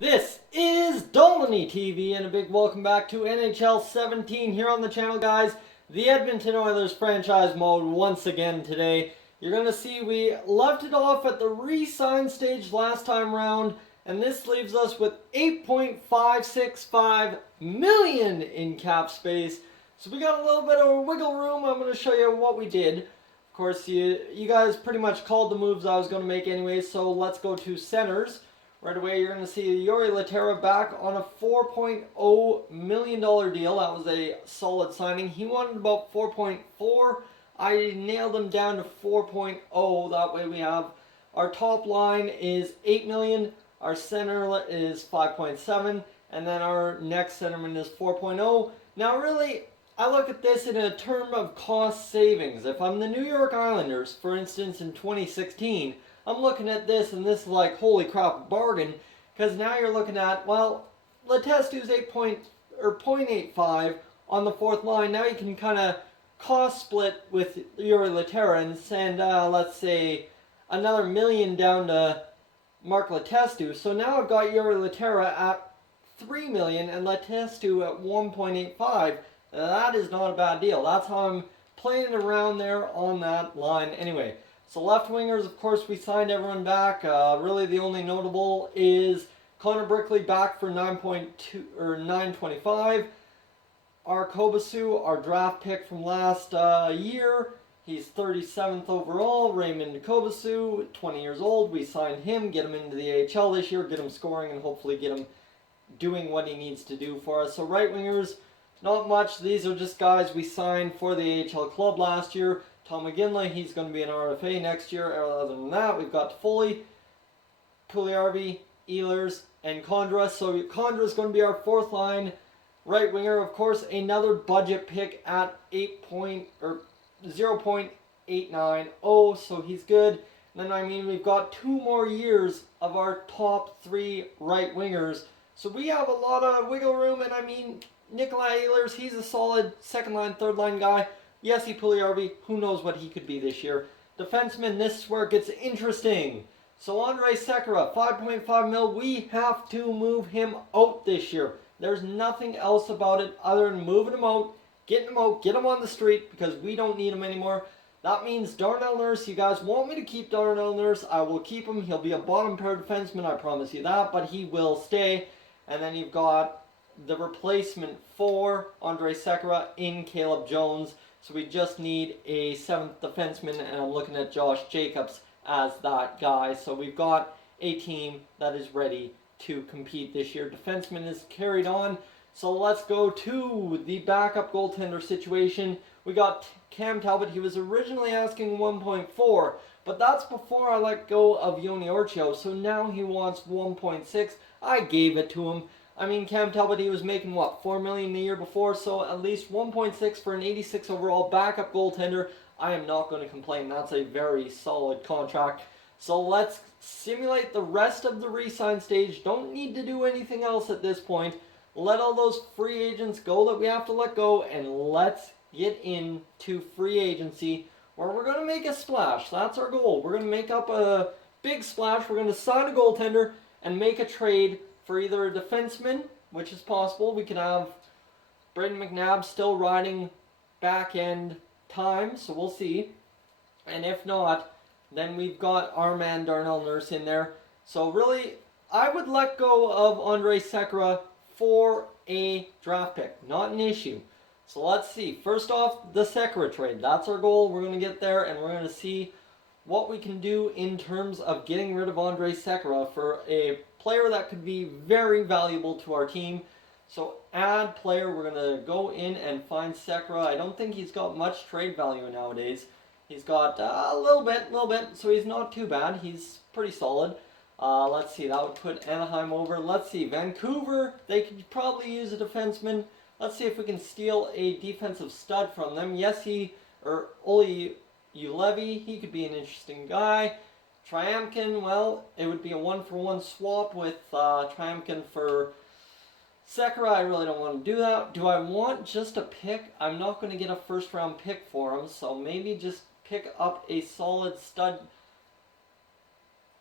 This is Dolynny TV, and a big welcome back to NHL 17 here on the channel, guys. The Edmonton Oilers franchise mode once again today. You're going to see we left it off at the re-sign stage last time round, and this leaves us with $8.565 million in cap space. So we got a little bit of wiggle room. I'm going to show you what we did. Of course, you guys pretty much called the moves I was going to make anyway, so let's go to centers. Right away, you're going to see Jori Lehtera back on a $4.0 million deal. That was a solid signing. He wanted about 4.4. I nailed him down to 4.0. That way we have our top line is $8 million. Our center is 5.7. And then our next centerman is 4.0. Now really, I look at this in a term of cost savings. If I'm the New York Islanders, for instance, in 2016, I'm looking at this and this is like, holy crap, bargain. Because now you're looking at, well, Letestu's 0.85 on the fourth line. Now you can kind of cost split with Jori Lehtera and send, let's say, another $1 million down to Mark Letestu. So now I've got Jori Lehtera at $3 million and Letestu at 1.85. That is not a bad deal. That's how I'm playing around there on that line anyway. So left wingers, of course, we signed everyone back. Really, the only notable is Connor Brickley back for 925. Our Kobasu, our draft pick from last year, he's 37th overall. Raymond Kobasu, 20 years old. We signed him, get him into the AHL this year, get him scoring, and hopefully get him doing what he needs to do for us. So right wingers, not much. These are just guys we signed for the AHL club last year. Tom McGinley, he's going to be an RFA next year. Other than that, we've got Foley, Puljujärvi, Ehlers, and Condra. So Condra's going to be our fourth line right winger. Of course, another budget pick at 0.890, so he's good. And then, we've got 2 more years of our top 3 right wingers. So we have a lot of wiggle room, and Nikolai Ehlers, he's a solid second line, third line guy. Jesse Puljujärvi, who knows what he could be this year. Defenseman, this is where it gets interesting. So Andrej Sekera, 5.5 mil, we have to move him out this year. There's nothing else about it other than moving him out, getting him out, get him on the street, because we don't need him anymore. That means Darnell Nurse, you guys want me to keep Darnell Nurse, I will keep him. He'll be a bottom pair defenseman, I promise you that, but he will stay. And then you've got the replacement for Andrej Sekera in Caleb Jones. So we just need a 7th defenseman, and I'm looking at Josh Jacobs as that guy. So we've got a team that is ready to compete this year. Defenseman is carried on. So let's go to the backup goaltender situation. We got Cam Talbot. He was originally asking 1.4, but that's before I let go of Yoni Orchio. So now he wants 1.6. I gave it to him. Cam Talbot, he was making, what, $4 million the year before, so at least 1.6 for an 86 overall backup goaltender. I am not going to complain. That's a very solid contract. So let's simulate the rest of the re-sign stage. Don't need to do anything else at this point. Let all those free agents go that we have to let go, and let's get into free agency, where we're going to make a splash. That's our goal. We're going to make up a big splash. We're going to sign a goaltender and make a trade for either a defenseman, which is possible. We could have Braden McNabb still riding back end time, so we'll see. And if not, then we've got our man Darnell Nurse in there. So really, I would let go of Andrej Sekera for a draft pick. Not an issue. So let's see. First off, the Sekera trade. That's our goal. We're going to get there, and we're going to see what we can do in terms of getting rid of Andrej Sekera for a player that could be very valuable to our team. So add player, we're going to go in and find Sekera. I don't think he's got much trade value nowadays. He's got a little bit, so he's not too bad. He's pretty solid. Let's see, that would put Anaheim over. Let's see, Vancouver, they could probably use a defenseman. Let's see if we can steal a defensive stud from them. Oli Ulevi, he could be an interesting guy. Tryamkin, well, it would be a 1-for-1 swap with Tryamkin for Sekera. I really don't want to do that. Do I want just a pick? I'm not going to get a first-round pick for him, so maybe just pick up a solid stud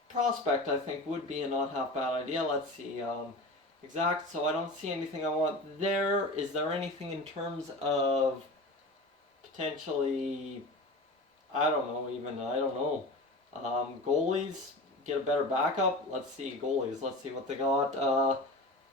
prospect, I think, would be a not half bad idea. Let's see. Exact. So I don't see anything I want there. Is there anything in terms of potentially? I don't know. Goalies get a better backup. Let's see goalies. Let's see what they got.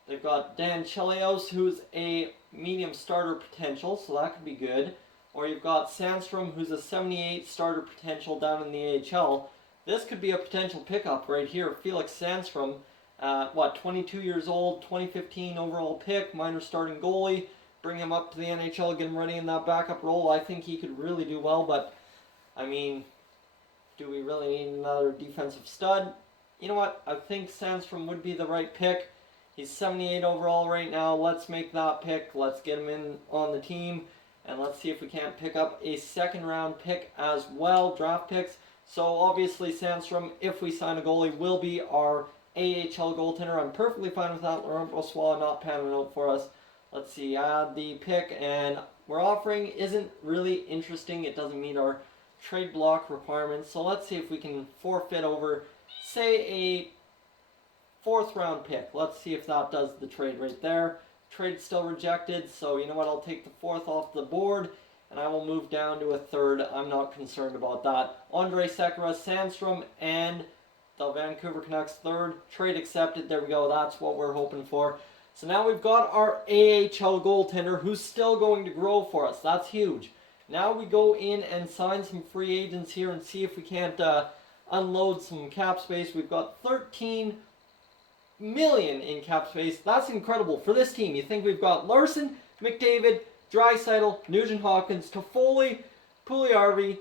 They've got Dan Chelios, who's a medium starter potential, so that could be good. Or you've got Sandstrom, who's a 78 starter potential down in the AHL. This could be a potential pickup right here. Felix Sandstrom, 22 years old, 2015 overall pick, minor starting goalie. Bring him up to the NHL, get him ready in that backup role. I think he could really do well, but, I mean, do we really need another defensive stud? You know what? I think Sandstrom would be the right pick. He's 78 overall right now. Let's make that pick. Let's get him in on the team. And let's see if we can't pick up a second round pick as well. Draft picks. So obviously Sandstrom, if we sign a goalie, will be our AHL goaltender. I'm perfectly fine with that. Laurent Brossoit not panning out for us. Let's see. Add the pick. And we're offering isn't really interesting. It doesn't meet our trade block requirements. So let's see if we can forfeit over, say, a 4th round pick. Let's see if that does the trade right there. Trade still rejected, so you know what? I'll take the 4th off the board, and I will move down to a 3rd. I'm not concerned about that. Andre Sekera, Sandstrom, and the Vancouver Canucks 3rd. Trade accepted. There we go. That's what we're hoping for. So now we've got our AHL goaltender who's still going to grow for us. That's huge. Now we go in and sign some free agents here and see if we can't unload some cap space. We've got 13 million in cap space. That's incredible for this team. You think we've got Larson, McDavid, Draisaitl, Nugent-Hopkins, Toffoli, Puljujarvi,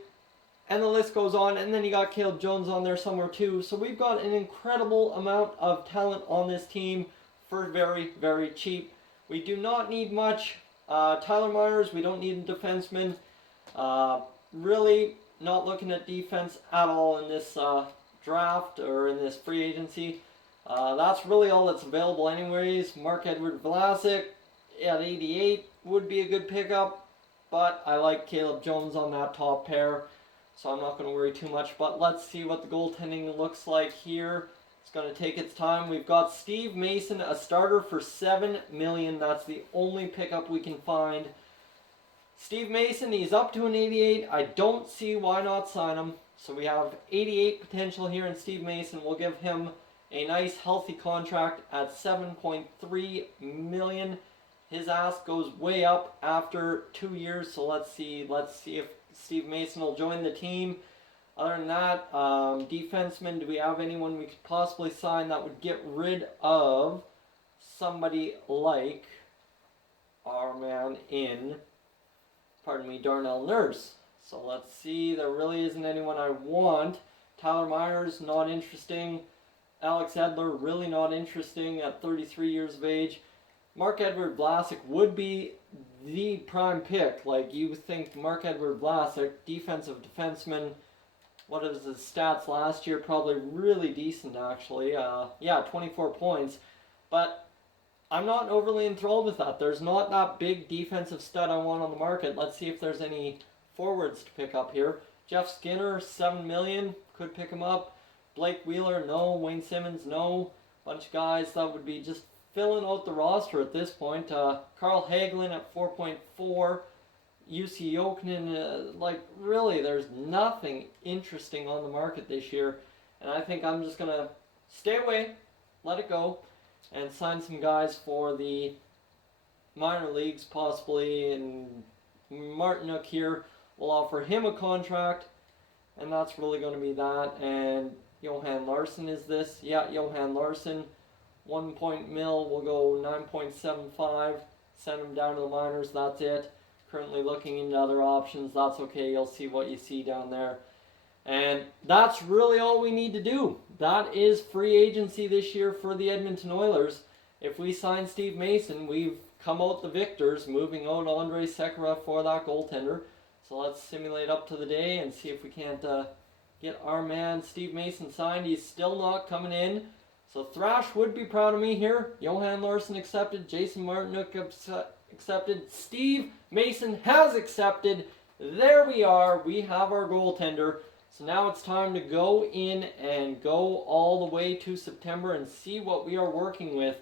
and the list goes on. And then you got Caleb Jones on there somewhere too. So we've got an incredible amount of talent on this team for very, very cheap. We do not need much. Tyler Myers, we don't need a defenseman. Really not looking at defense at all in this draft or in this free agency. That's really all that's available anyways. Marc-Edouard Vlasic at 88 would be a good pickup, but I like Caleb Jones on that top pair, so I'm not going to worry too much. But let's see what the goaltending looks like here. It's going to take its time. We've got Steve Mason, a starter for $7 million. That's the only pickup we can find. Steve Mason, he's up to an 88. I don't see why not sign him. So we have 88 potential here in Steve Mason. We'll give him a nice healthy contract at $7.3 million. His ask goes way up after 2 years, so let's see if Steve Mason will join the team. Other than that, defensemen, do we have anyone we could possibly sign that would get rid of somebody like our man in, Darnell Nurse? So let's see, there really isn't anyone I want. Tyler Myers, not interesting. Alex Edler, really not interesting at 33 years of age. Marc-Edouard Vlasic would be the prime pick. Like, you think Marc-Edouard Vlasic, defensive defenseman, what is his stats last year? Probably really decent, actually. 24 points. But I'm not overly enthralled with that. There's not that big defensive stud I want on the market. Let's see if there's any forwards to pick up here. Jeff Skinner, $7 million. Could pick him up. Blake Wheeler, no. Wayne Simmons, no. Bunch of guys that would be just filling out the roster at this point. Carl Hagelin at 4.4. UC Jokinen, really, there's nothing interesting on the market this year. And I think I'm just going to stay away, let it go, and sign some guys for the minor leagues possibly. And Martinuk here, will offer him a contract. And that's really going to be that. And Johan Larsson is this. Yeah, Johan Larsson. 1 mil, we'll go 9.75. Send him down to the minors, that's it. Currently looking into other options, that's okay. You'll see what you see down there. And that's really all we need to do. That is free agency this year for the Edmonton Oilers. If we sign Steve Mason, we've come out the victors, moving out Andre Sekera for that goaltender. So let's simulate up to the day and see if we can't get our man Steve Mason signed. He's still not coming in. So Thrash would be proud of me here. Johan Larsson accepted. Jason Martinuk accepted. Steve Mason has accepted. There we are. We have our goaltender. So now it's time to go in and go all the way to September and see what we are working with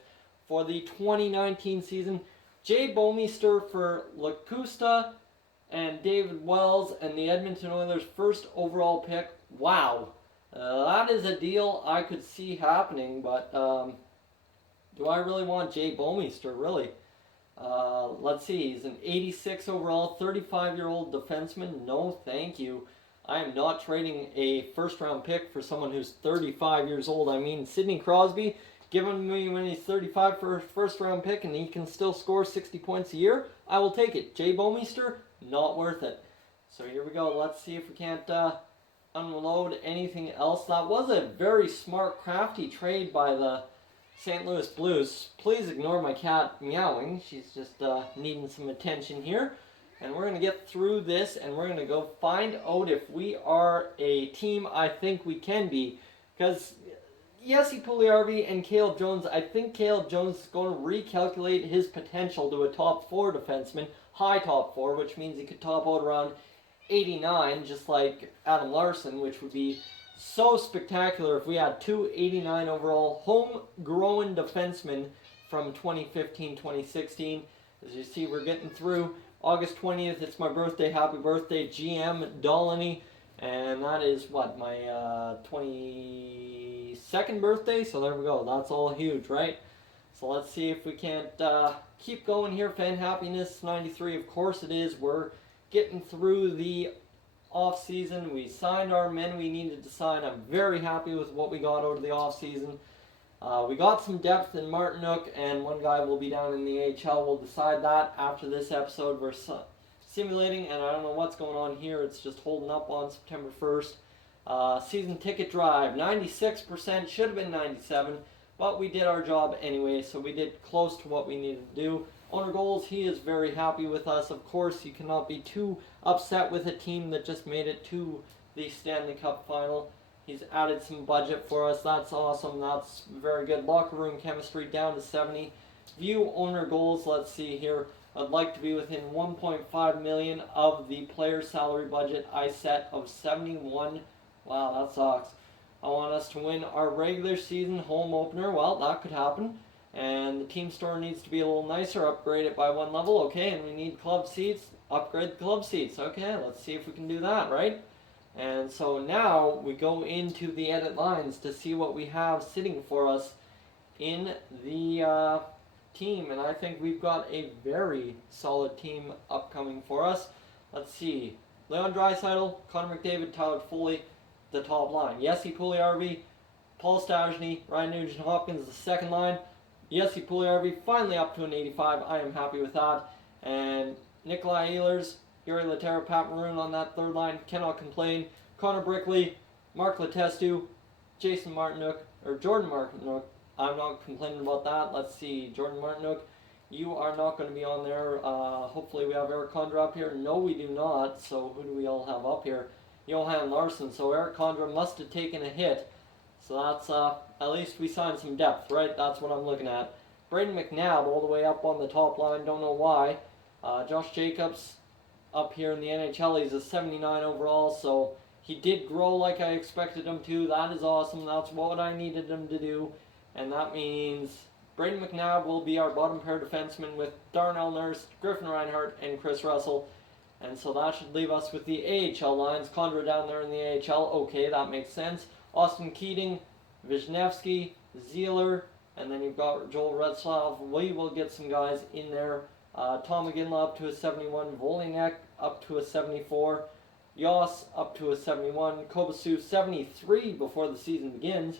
for the 2019 season. Jay Bouwmeester for Lacusta and David Wells and the Edmonton Oilers' first overall pick. Wow. That is a deal I could see happening, but do I really want Jay Bouwmeester, really? Let's see, he's an 86 overall, 35-year-old defenseman. No, thank you. I am not trading a first-round pick for someone who's 35 years old. I mean, Sidney Crosby, giving me when he's 35 for a first-round pick and he can still score 60 points a year, I will take it. Jay Bouwmeester, not worth it. So here we go. Let's see if we can't unload anything else. That was a very smart, crafty trade by the St. Louis Blues. Please ignore my cat meowing. She's just needing some attention here. And we're going to get through this and we're going to go find out if we are a team I think we can be. Because Jesse Puljujarvi and Caleb Jones, I think Caleb Jones is going to recalculate his potential to a top 4 defenseman. High top 4, which means he could top out around 89, just like Adam Larson, which would be so spectacular if we had 2 89 overall homegrown defensemen from 2015-2016. As you see, we're getting through August 20th. It's my birthday. Happy birthday, GM Dolynny. And that is, what, my 22nd birthday? So there we go. That's all huge, right? So let's see if we can't keep going here. Fan happiness 93, of course it is. We're getting through the off-season. We signed our men we needed to sign. I'm very happy with what we got out of the off-season. We got some depth in Martinook, and one guy will be down in the AHL. We'll decide that after this episode. We're simulating, and I don't know what's going on here. It's just holding up on September 1st. Season ticket drive, 96%, should have been 97%, but we did our job anyway, so we did close to what we needed to do. Owner Goals, he is very happy with us. Of course, you cannot be too upset with a team that just made it to the Stanley Cup final. He's added some budget for us. That's awesome. That's very good. Locker room chemistry down to 70. View Owner Goals, let's see here. I'd like to be within 1.5 million of the player salary budget I set of 71. Wow, that sucks. I want us to win our regular season home opener. Well, that could happen. And the team store needs to be a little nicer, upgrade it by 1 level. Okay, and we need club seats, upgrade the club seats. Okay, let's see if we can do that, right? And so now we go into the edit lines to see what we have sitting for us in the team. And I think we've got a very solid team upcoming for us. Let's see. Leon Draisaitl, Connor McDavid, Tyler Foley, the top line. Jesse Puljujarvi, Paul Stastny, Ryan Nugent-Hopkins, the second line. Jesse Puljujarvi finally up to an 85. I am happy with that. And Nikolai Ehlers, Yuri Laterra, Pat Maroon on that third line. Cannot complain. Connor Brickley, Mark Letestu, Jason Martinook, or Jordan Martinook. I'm not complaining about that. Let's see. Jordan Martinook, you are not going to be on there. Hopefully we have Eric Condra up here. No, we do not. So who do we all have up here? Johan Larsson. So Eric Condra must have taken a hit. So that's, at least we signed some depth, right? That's what I'm looking at. Braden McNabb all the way up on the top line. Don't know why. Josh Jacobs up here in the NHL. He's a 79 overall, so he did grow like I expected him to. That is awesome. That's what I needed him to do. And that means Braden McNabb will be our bottom pair defenseman with Darnell Nurse, Griffin Reinhart, and Chris Russell. And so that should leave us with the AHL lines. Condra down there in the AHL. Okay, that makes sense. Austin Keating, Wisniewski, Zieler, and then you've got Joel Retzlaff. We will get some guys in there. Tom McGinley up to a 71. Voliniak up to a 74. Yoss up to a 71. Kobasu 73 before the season begins.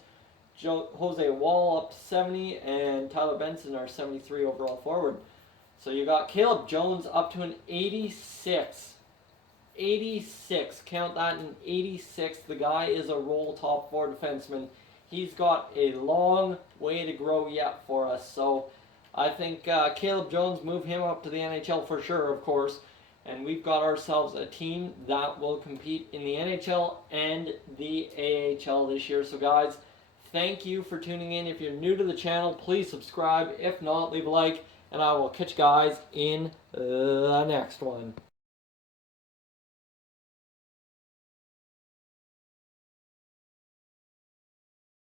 Jose Wall up to 70. And Tyler Benson our 73 overall forward. So you got Caleb Jones up to an 86. 86. Count that, an 86. The guy is a roll top 4 defenseman. He's got a long way to grow yet for us. So I think Caleb Jones, move him up to the NHL for sure, of course. And we've got ourselves a team that will compete in the NHL and the AHL this year. So guys, thank you for tuning in. If you're new to the channel, please subscribe. If not, leave a like. And I will catch you guys in the next one.